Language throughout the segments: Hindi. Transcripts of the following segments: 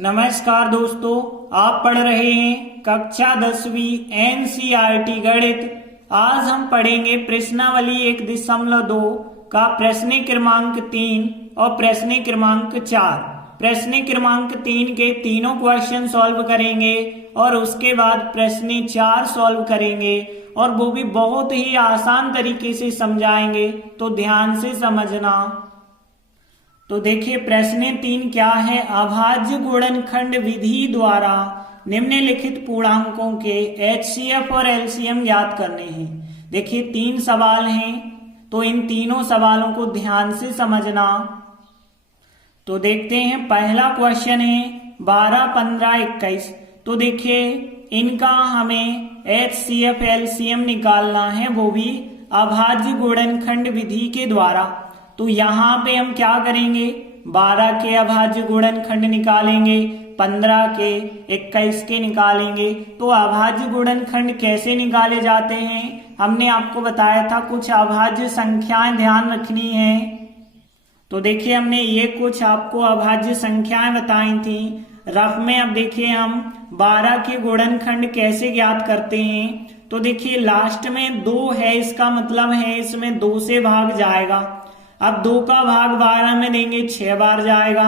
नमस्कार दोस्तों, आप पढ़ रहे हैं कक्षा 10वीं एनसीईआरटी गणित। आज हम पढ़ेंगे प्रश्नावली 1.2 का प्रश्न क्रमांक 3 और प्रश्न क्रमांक 4। प्रश्न क्रमांक 3 के तीनों क्वेश्चन सॉल्व करेंगे और उसके बाद प्रश्न 4 सॉल्व करेंगे और वो भी बहुत ही आसान तरीके से समझाएंगे, तो ध्यान से समझना। तो देखिए प्रश्न 3 क्या है। अभाज्य गुणनखंड विधि द्वारा निम्नलिखित पूर्णांकों के एचसीएफ और एलसीएम ज्ञात करने हैं। देखिए 3 सवाल हैं, तो इन तीनों सवालों को ध्यान से समझना। तो देखते हैं, पहला क्वेश्चन है 12, 15, 21। तो देखिए इनका हमें एचसीएफ एलसीएम निकालना है, वो भी अभाज्य गुणनखंड विधि के द्वारा। तो यहाँ पे हम क्या करेंगे, 12 के अभाज्य गुणनखंड निकालेंगे, 15 के, 21 के निकालेंगे। तो अभाज्य गुणनखंड कैसे निकाले जाते हैं, हमने आपको बताया था कुछ अभाज्य संख्याएं ध्यान रखनी है। तो देखिए हमने ये कुछ आपको अभाज्य संख्याएं बताई थी रफ में। अब देखिए हम 12 के गुणनखंड कैसे ज्ञात करते हैं। तो देखिए लास्ट में 2 है, इसका मतलब है इसमें 2 से भाग जाएगा। अब 2 का भाग 12 में देंगे, 6 बार जाएगा।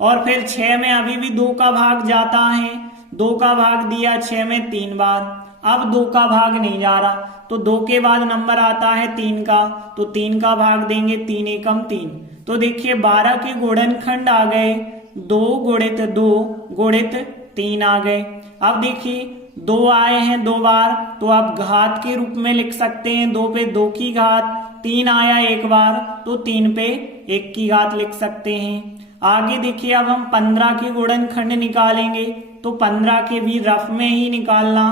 और फिर 6 में अभी भी 2 का भाग जाता है, 2 का भाग दिया 6 में 3 बार। अब 2 का भाग नहीं जा रहा, तो 2 के बाद नंबर आता है 3 का, तो 3 का भाग देंगे, 3 एकम 3। तो देखिए 12 के गुणनखंड आ गए 2 गुणित 2 गुणित 3 आ गए। अब देखिए 2 आए हैं 2 बार, तो आप घात के रूप में लिख सकते हैं, 2 पे 2 की घात। 3 आया 1 बार, तो 3 पे 1 की घात लिख सकते हैं। आगे देखिए अब हम 15 के गुणनखंड निकालेंगे, तो 15 के भी रफ में ही निकालना।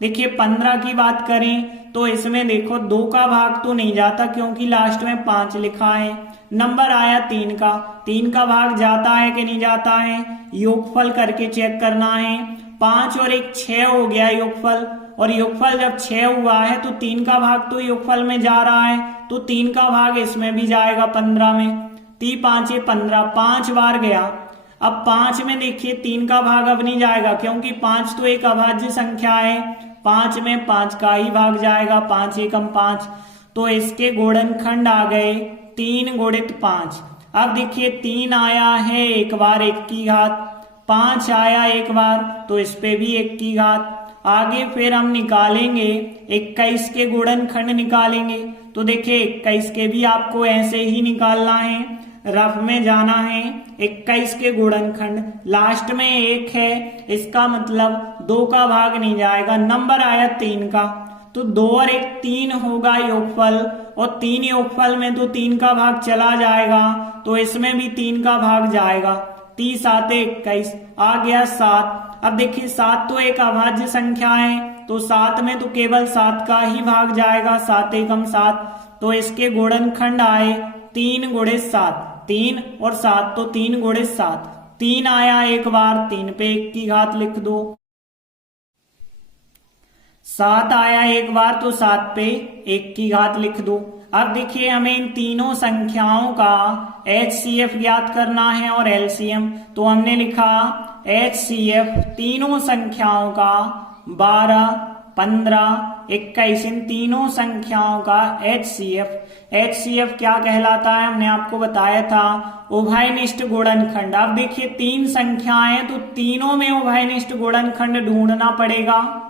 देखिए 15 की बात करें तो इसमें देखो 2 का भाग तो नहीं जाता क्योंकि लास्ट में 5 लिखा है। नंबर आया 3 का, 3 का भाग जाता है कि नहीं जाता है, योगफल करके चेक करना है। 5 और 1 6 हो गया योगफल, और योगफल जब 6 हुआ है तो 3 का भाग तो योगफल में जा रहा है, तो 3 का भाग इसमें भी जाएगा 15 में। 3 5 15, 5 बार गया। अब 5 में देखिए 3 का भाग अब नहीं जाएगा क्योंकि 5 तो एक अभाज्य संख्या है, 5 में 5 का ही भाग जाएगा, 5 एकम 5। तो इसके गुणनखंड आ गए 3 गुणित 5। अब देखिए 3 आया है 1 बार 1 की घात, 5 आया 1 बार, तो इस पे भी 1 की घात। आगे फिर हम निकालेंगे 21 के गुणनखंड निकालेंगे। तो देखिए 21 के भी आपको ऐसे ही निकालना है, रफ में जाना है। 21 के गुणनखंड लास्ट में 1 है, इसका मतलब 2 का भाग नहीं जाएगा, नंबर आया 3 का। तो 2 और 1 3 होगा योगफल, और 3 योगफल में तो 3 का भाग चला जाएगा, तो इसमें भी 3 का भाग जाएगा। 30 7 21 आ गया 7। अब देखिए 7 तो एक अभाज्य संख्या है, तो 7 में तो केवल 7 का ही भाग जाएगा, 7 एकम 7। तो इसके गुणनखंड आए 3 गुणित 7, 3 और 7 तो 3 गुणित 7। 3 आया 1 बार, 3 पे 1 की घात लिख दो। 7 आया 1 बार, तो 7 पे 1 की घात लिख दो। अब देखिए हमें इन तीनों संख्याओं का एचसीएफ ज्ञात करना है और एलसीएम। तो हमने लिखा एचसीएफ तीनों संख्याओं का 12, 15, 21, इन तीनों संख्याओं का एचसीएफ। एचसीएफ क्या कहलाता है, हमने आपको बताया था उभयनिष्ठ गुणनखंड। अब देखिए 3 संख्याएं, तो तीनों में उभयनिष्ठ गुणनखंड ढूंढना पड़ेगा,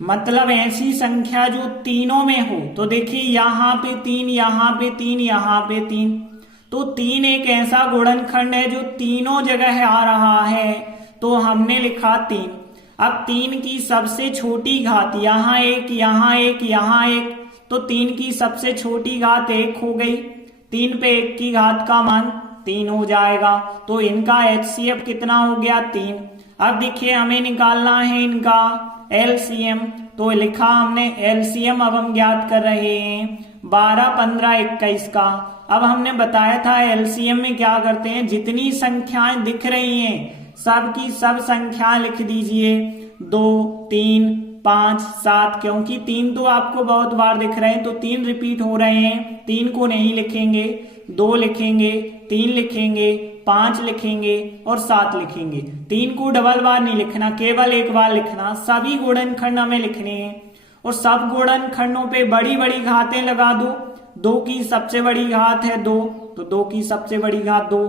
मतलब ऐसी संख्या जो तीनों में हो। तो देखिए यहाँ पे 3, यहाँ पे 3, यहाँ पे 3, तो 3 एक ऐसा गुणनखंड है जो तीनों जगह आ रहा है, तो हमने लिखा 3। अब 3 की सबसे छोटी घात, यहाँ 1, यहाँ 1, यहाँ 1, तो 3 की सबसे छोटी घात 1 हो गई। 3 पे 1 की घात का मान 3 हो जाएगा, तो इनका एचसीएफ कितना हो गया 3। अब देखिए हमें निकालना है इनका एलसीएम, तो लिखा हमने एलसीएम। अब हम ज्ञात कर रहे हैं 12, 15, 21 का। अब हमने बताया था एलसीएम में क्या करते हैं, जितनी संख्याएं दिख रही हैं सब की सब संख्याएं लिख दीजिए। 2, 3, 5, 7, क्योंकि 3 तो आपको बहुत बार दिख रहे हैं, तो 3 रिपीट हो रहे हैं, 3 को नहीं लिखेंगे, 2 लिखेंगे, 3 लिखेंगे, 5 लिखेंगे और 7 लिखेंगे। 3 को डबल बार नहीं लिखना, केवल एक बार लिखना। सभी गुणनखंड हमें लिखने हैं और सब गुणनखंडों पे बड़ी बड़ी घातें लगा दो। 2 की सबसे बड़ी घात है 2, तो 2 की सबसे बड़ी घात 2।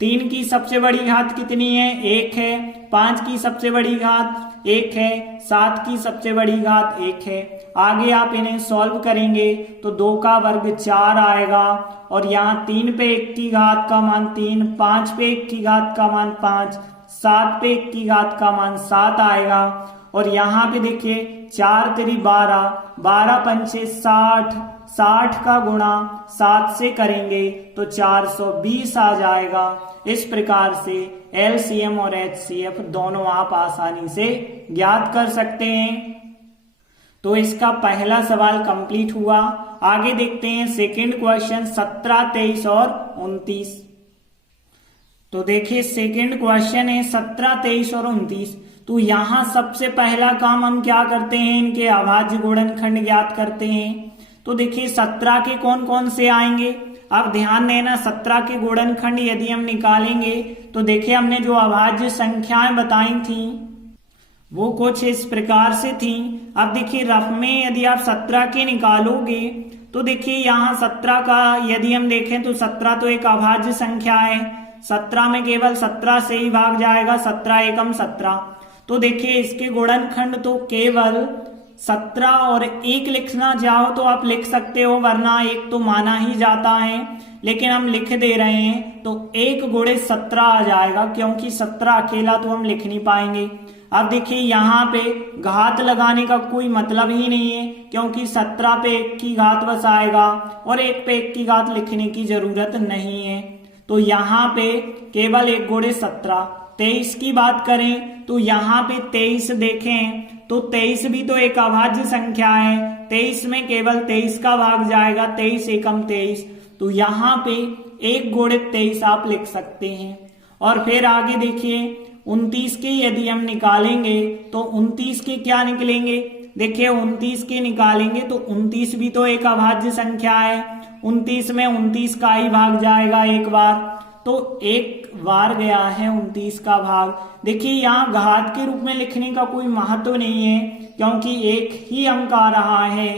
3 की सबसे बड़ी घात कितनी है? 1 है। 5 की सबसे बड़ी घात 1 है। 7 की सबसे बड़ी घात 1 है। आगे आप इन्हें सॉल्व करेंगे तो 2 का वर्ग 4 आएगा और यहाँ 3 पे 1 की घात का मान 3, 5 पे 1 की घात का मान 5, 7 पे 1 की घात का मान 7 आएगा। और यहाँ पे देखिए 4 तेरी 12, 12 पंचे 60, 60 का गुणा 7 से करेंगे तो 420 आ जाएगा। इस प्रकार से एलसीएम और एचसीएफ दोनों आप आसानी से ज्ञात कर सकते हैं। तो इसका पहला सवाल कंप्लीट हुआ। आगे देखते हैं सेकंड क्वेश्चन 17, 23 और 29। तो देखिए सेकंड क्वेश्चन है 17, 23 और 29। तो यहां सबसे पहला काम हम क्या करते हैं, इनके अभाज्य गुणनखंड ज्ञात करते हैं। तो देखिए 17 के कौन कौन से आएंगे, अब ध्यान देना। 17 के गुणनखंड यदि हम निकालेंगे तो देखिए हमने जो अभाज्य संख्याएं बताई थी वो कुछ इस प्रकार से थी। अब देखिए रफ में यदि आप 17 के निकालोगे तो देखिए यहाँ 17 का यदि हम देखें तो 17 तो एक अभाज्य संख्या है। 17 में केवल 17 से ही भाग जाएगा, 17 एकम 17। तो देखिए इसके गुणनखंड तो केवल 17 और 1 लिखना चाहो तो आप लिख सकते हो, वरना 1 तो माना ही जाता है, लेकिन हम लिख दे रहे हैं तो 1 गुणे 17 आ जाएगा, क्योंकि 17 अकेला तो हम लिख नहीं पाएंगे। अब देखिए यहाँ पे घात लगाने का कोई मतलब ही नहीं है, क्योंकि 17 पे 1 की घात बस आएगा और 1 पे 1 की घात लिखने की जरूरत नहीं है। तो यहाँ पे केवल 1 गुणे 17। 23 की बात करें तो यहाँ पे 23 देखें तो 23 भी तो एक अभाज्य संख्या है। 23 में केवल 23 का भाग जाएगा, 23 एकम 23। तो यहाँ पे 1 गुणे 23 आप लिख सकते हैं। और फिर आगे देखिए 29 के यदि हम निकालेंगे तो 29 के क्या निकलेंगे, देखिए 29 के निकालेंगे तो 29 भी तो एक अभाज्य संख्या है। 29 में 29 का ही भाग जाएगा एक बार, तो एक बार गया है 29 का भाग। देखिए यहाँ घात के रूप में लिखने का कोई महत्व नहीं है, क्योंकि एक ही अंक आ रहा है।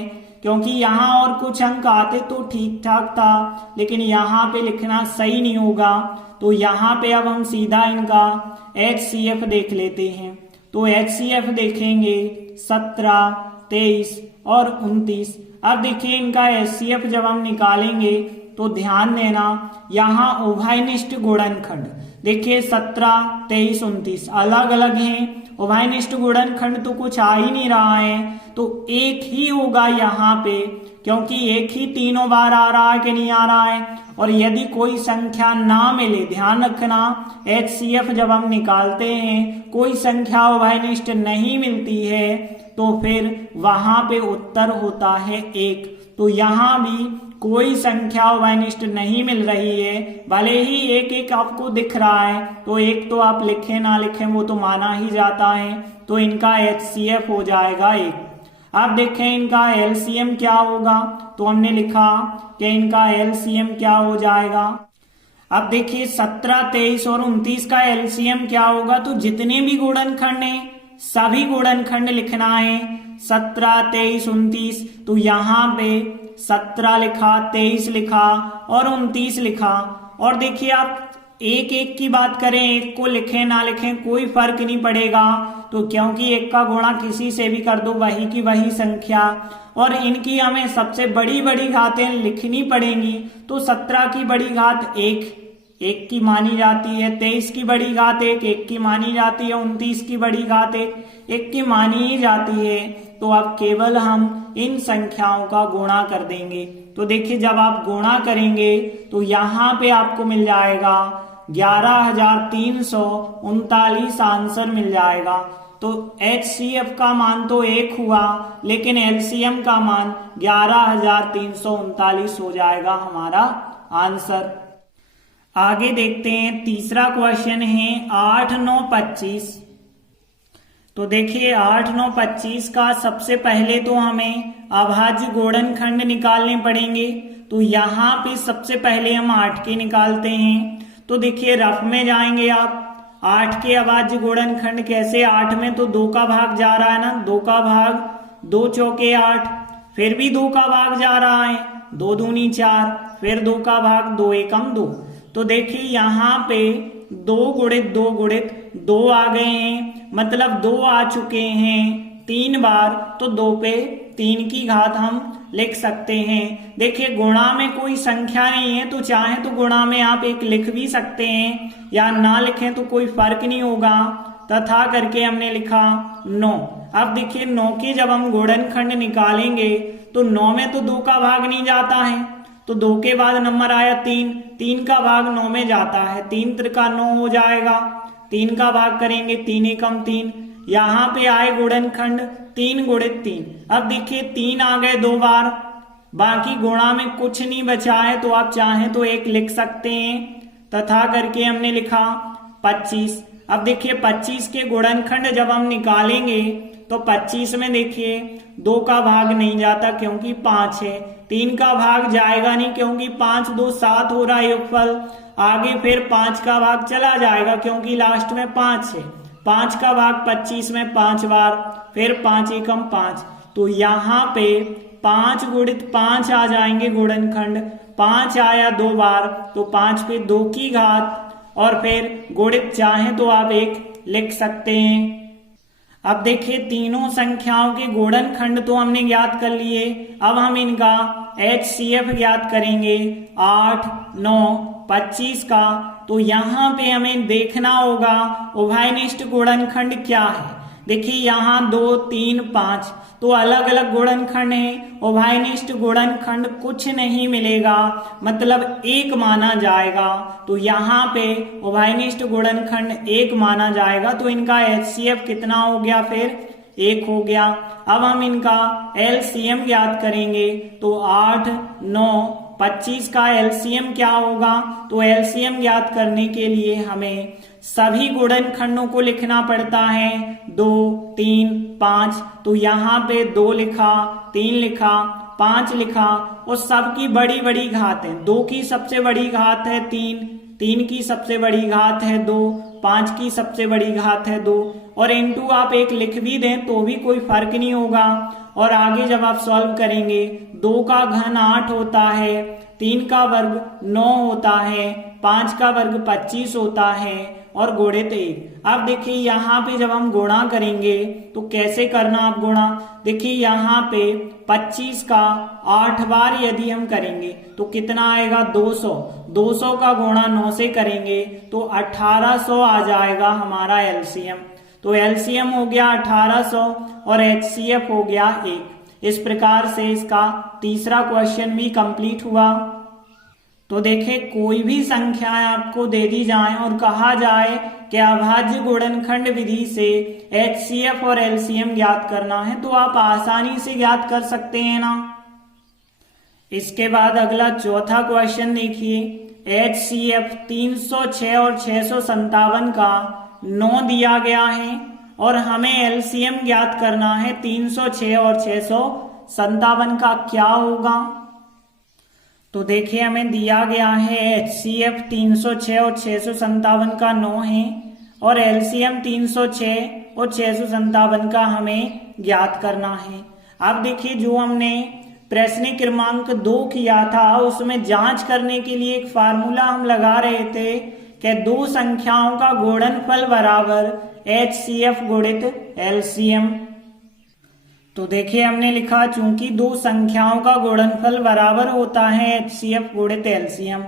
क्योंकि यहाँ और कुछ अंक आते तो ठीक ठाक था, लेकिन यहाँ पे लिखना सही नहीं होगा। तो यहाँ पे अब हम सीधा इनका HCF देख लेते हैं। तो HCF देखेंगे 17, 23 और 29। अब देखिए इनका HCF जब हम निकालेंगे तो ध्यान देना, यहाँ उभयनिष्ठ गुणनखंड देखिए 17, 23, 29 अलग अलग हैं। उभयनिष्ठ गुणनखंड तो कुछ आ ही नहीं रहा है, तो एक ही होगा यहाँ पे, क्योंकि एक ही तीनों बार आ रहा है कि नहीं आ रहा है। और यदि कोई संख्या ना मिले, ध्यान रखना HCF जब हम निकालते हैं कोई संख्या उभयनिष्ठ नहीं मिलती है तो फिर वहां पे उत्तर होता है 1। तो यहाँ भी कोई संख्या उभयनिष्ठ नहीं मिल रही है, भले ही 1 1 आपको दिख रहा है, तो 1 तो आप लिखें ना लिखें वो तो माना ही जाता है। तो इनका HCF हो जाएगा 1। अब देखें इनका LCM क्या होगा, तो हमने लिखा कि इनका LCM क्या हो जाएगा। अब देखिए 17, 23 और 29 का LCM क्या होगा, तो जितने भी गुणनखंड हैं सभी गुणनखंड लिखना है। 17, 23, 29, तो यहाँ पे 17 लिखा, 23 लिखा और 29 लिखा। और देखिए आप 1 1 की बात करें, 1 को लिखें ना लिखें कोई फर्क नहीं पड़ेगा, तो क्योंकि 1 का गुणा किसी से भी कर दो वही की वही संख्या। और इनकी हमें सबसे बड़ी बड़ी घातें लिखनी पड़ेंगी, तो 17 की बड़ी घात 1 की मानी जाती है, 23 की बड़ी घात 1 की मानी जाती है, 29 की बड़ी घात 1 की मानी ही जाती है। तो अब केवल हम इन संख्याओं का गुणा कर देंगे। तो देखिए जब आप गुणा करेंगे तो यहाँ पे आपको मिल जाएगा 11,339 आंसर मिल जाएगा। तो HCF का मान तो 1 हुआ, लेकिन LCM का मान 11,339 हो जाएगा हमारा आंसर। आगे देखते हैं तीसरा क्वेश्चन है 8, 9, 25। तो देखिए 8, 9, 25 का सबसे पहले तो हमें अभाज्य गुणनखंड निकालने पड़ेंगे। तो यहाँ पे सबसे पहले हम 8 के निकालते हैं। तो देखिए रफ में जाएंगे आप। 8 के अभाज्य गुणनखंड कैसे, 8 में तो 2 का भाग जा रहा है ना, 2 का भाग 2 चौके 8, फिर भी 2 का भाग जा रहा है, 2 दूनी 4, फिर 2 का भाग 2 एकम 2। तो देखिए यहाँ पे 2 गुणित 2 गुणित 2 आ गए हैं, मतलब 2 आ चुके हैं 3 बार, तो 2 पे 3 की घात हम लिख सकते हैं। देखिए गुणा में कोई संख्या नहीं है, तो चाहे तो गुणा में आप 1 लिख भी सकते हैं या ना लिखें तो कोई फर्क नहीं होगा। तथा करके हमने लिखा 9। अब देखिए 9 के जब हम गुणनखंड निकालेंगे तो 9 में तो 2 का भाग नहीं जाता है, तो 2 के बाद नंबर आया 3, 3 का भाग 9 में जाता है, 3 त्रिका 9 हो जाएगा, 3 का भाग करेंगे 3 एकम 3, यहाँ पे आए गुणनखंड 3 गुणित 3। अब देखिए 3 आ गए 2 बार, बाकी गुणा में कुछ नहीं बचा है, तो आप चाहें तो 1 लिख सकते हैं। तथा करके हमने लिखा 25। अब देखिए 25 के गुणनखंड जब हम निकालेंगे तो 25 में देखिए 2 का भाग नहीं जाता क्योंकि 5 है, 3 का भाग जाएगा नहीं क्योंकि 5 2 7 हो रहा है योगफल, आगे फिर 5 का भाग चला जाएगा क्योंकि लास्ट में 5 है, 5 का भाग 25 में 5 बार, फिर 5 एकम 5, तो यहाँ पे 5 गुणित 5 आ जाएंगे गुणनखंड, 5 आया 2 बार, तो 5 पे 2 की घात, और फिर गुणित चाहें तो आप 1 लिख सकते हैं। अब देखिए तीनों संख्याओं के गुणनखंड तो हमने ज्ञात कर लिए, अब हम इनका HCF ज्ञात करेंगे 8, 9, 25 का। तो यहाँ पे हमें देखना होगा उभयनिष्ठ गुणनखंड क्या है। देखिए यहाँ 2, 3, 5 तो अलग अलग गुणनखंड है, उभयनिष्ठ गुणनखंड कुछ नहीं मिलेगा, मतलब 1 माना जाएगा, तो यहाँ पे उभयनिष्ठ गुणनखंड 1 माना जाएगा, तो इनका HCF कितना हो गया, फिर 1 हो गया। अब हम इनका LCM ज्ञात करेंगे, तो 8, 9, 25 का LCM क्या होगा, तो LCM ज्ञात करने के लिए हमें सभी गुणनखंडों को लिखना पड़ता है, 2, 3, 5, तो यहाँ पे 2 लिखा, 3 लिखा, 5 लिखा, और सबकी बड़ी बड़ी घात है, 2 की सबसे बड़ी घात है 3, 3 की सबसे बड़ी घात है 2, 5 की सबसे बड़ी घात है 2, और इनटू आप 1 लिख भी दें तो भी कोई फर्क नहीं होगा। और आगे जब आप सॉल्व करेंगे 2 का घन 8 होता है, 3 का वर्ग 9 होता है, 5 का वर्ग 25 होता है, और गुणित 1। अब देखिए यहाँ पे जब हम गुणा करेंगे तो कैसे करना आप गुणा, देखिए यहाँ पे 25 का 8 बार यदि हम करेंगे तो कितना आएगा, 200, 200 का गुणा 9 से करेंगे तो 1800 आ जाएगा हमारा LCM। तो LCM हो गया 1800 और HCF हो गया 1। इस प्रकार से इसका तीसरा क्वेश्चन भी कंप्लीट हुआ। तो देखिए कोई भी संख्याएं आपको दे दी जाए और कहा जाए कि अभाज्य गुणनखंड विधि से HCF और LCM ज्ञात करना है, तो आप आसानी से ज्ञात कर सकते हैं ना। इसके बाद अगला चौथा क्वेश्चन देखिए, HCF 306 और 657 का 9 दिया गया है और हमें LCM ज्ञात करना है 306 और 657 का क्या होगा। तो देखिए हमें दिया गया है HCF 306 और 657 का 9 है और LCM 306 और 657 का हमें ज्ञात करना है। अब देखिए जो हमने प्रश्न क्रमांक 2 किया था उसमें जांच करने के लिए एक फार्मूला हम लगा रहे थे कि 2 संख्याओं का गुणनफल बराबर HCF गुणित LCM। तो देखिए हमने लिखा चूंकि 2 संख्याओं का गुणनफल बराबर होता है HCF गुणित LCM,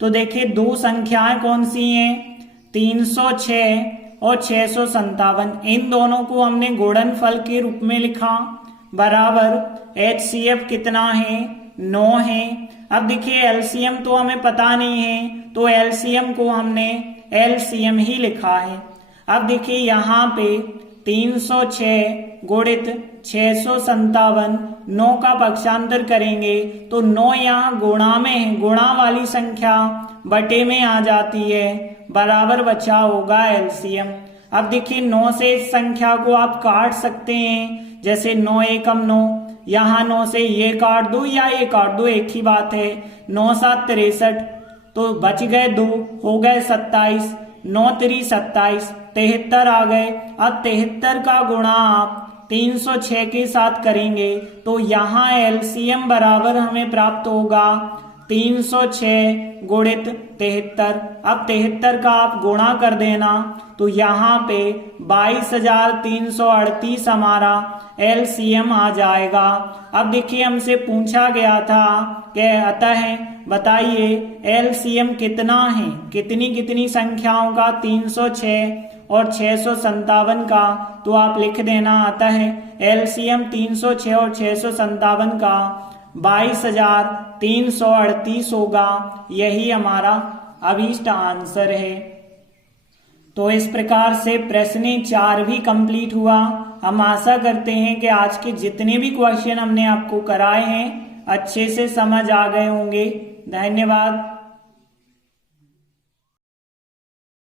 तो देखिए 2 संख्याएं कौन सी हैं, 306 और 657, इन दोनों को हमने गुणनफल के रूप में लिखा, बराबर HCF कितना है, 9 है। अब देखिए LCM तो हमें पता नहीं है, तो LCM को हमने LCM ही लिखा है। अब देखिए यहाँ पे 306 गुणित 657, 9 का पक्षांतर करेंगे तो 9 यहाँ गुणा में है, गुणा वाली संख्या बटे में आ जाती है, बराबर बचा होगा LCM। अब देखिए 9 से इस संख्या को आप काट सकते हैं, जैसे 9 एकम 9, यहाँ 9 से ये काट दो या ये काट दो, एक ही बात है, 9 7 63, तो बच गए 2, हो गए 27, 9 3 27, 73 आ गए। अब 73 का गुणा आप 306 के साथ करेंगे तो यहाँ एलसीएम बराबर हमें प्राप्त होगा 306 गुणित 73। अब 73 का आप गुणा कर देना तो यहाँ पे 22,338 हमारा एलसीएम आ जाएगा। अब देखिए हमसे पूछा गया था कि अतः बताइए एलसीएम कितना है, कितनी कितनी संख्याओं का, 306 और 657 का। तो आप लिख देना अतः एलसीएम 306 और 657 का 22,338 होगा। यही हमारा अभीष्ट आंसर है। तो इस प्रकार से प्रश्न 4 भी कंप्लीट हुआ। हम आशा करते हैं कि आज के जितने भी क्वेश्चन हमने आपको कराए हैं अच्छे से समझ आ गए होंगे। धन्यवाद।